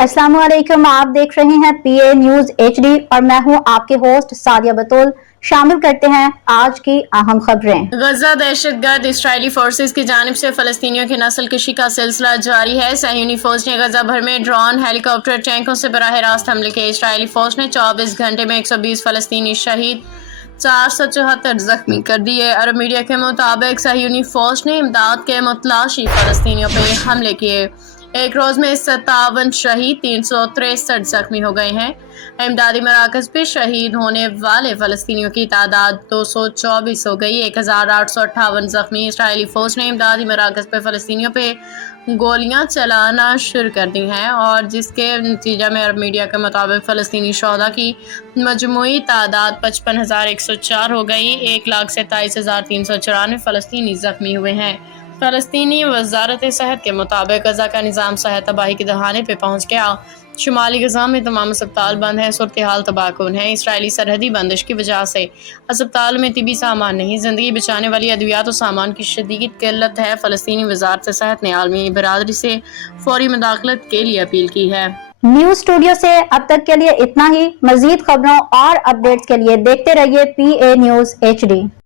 अस्सलाम वालेकुम, आप देख रहे हैं PA न्यूज HD और मैं हूं आपके होस्ट सादिया बतूल। शामिल करते हैं आज की अहम खबरें। गजा दहशतगर्द इसराइली फोर्सेस की जानिब से फलस्तीनियों की नस्ल कशी का सिलसिला जारी है। सहयूनी फौज ने गजा भर में ड्रोन, हेलीकॉप्टर, टैंकों से बराह रास्त हमले किए। इसराइली फौज ने 24 घंटे में 120 फलस्तीनी शहीद, 474 जख्मी कर दिए। अरब मीडिया के मुताबिक सहयूनी फौज ने इमदाद के मुतलाशी फलस्तीनियों पर हमले किए। एक रोज में 57 शहीद, 363 जख्मी हो गए हैं। इमदादी मराकज पे शहीद होने वाले फलस्तीनियों की तादाद 224 हो गई। 1858 जख्मी। इसराइली फौज ने इमदादी मराकज पे फलस्तीनियों पे गोलियां चलाना शुरू कर दी हैं और जिसके नतीजा में अरब मीडिया के मुताबिक फलस्तीनी शोहदा की मजमूई तादाद 55,104 हो गई। 1,27,394 फलस्तीनी जख्मी हुए हैं। फलस्तीनी वजारत सेहत के मुताबिक गजा का निज़ाम सेहत तबाही के दहाने पे पहुंच गया। शुमाली गजा में तमाम अस्पताल बंद हैं। सूरत हाल तबाहकुन है। इसराइली सरहदी बंदिश की वजह से अस्पताल में तिबी सामान नहीं, जिंदगी बचाने वाली अद्वियात और सामान की शदीद किल्लत है। फलस्तीनी वजारत सेहत ने आलमी बरादरी से फौरी मुदाखलत के लिए अपील की है। न्यूज स्टूडियो से अब तक के लिए इतना ही। मजीद खबरों और अपडेट्स के लिए देखते रहिए PA न्यूज HD।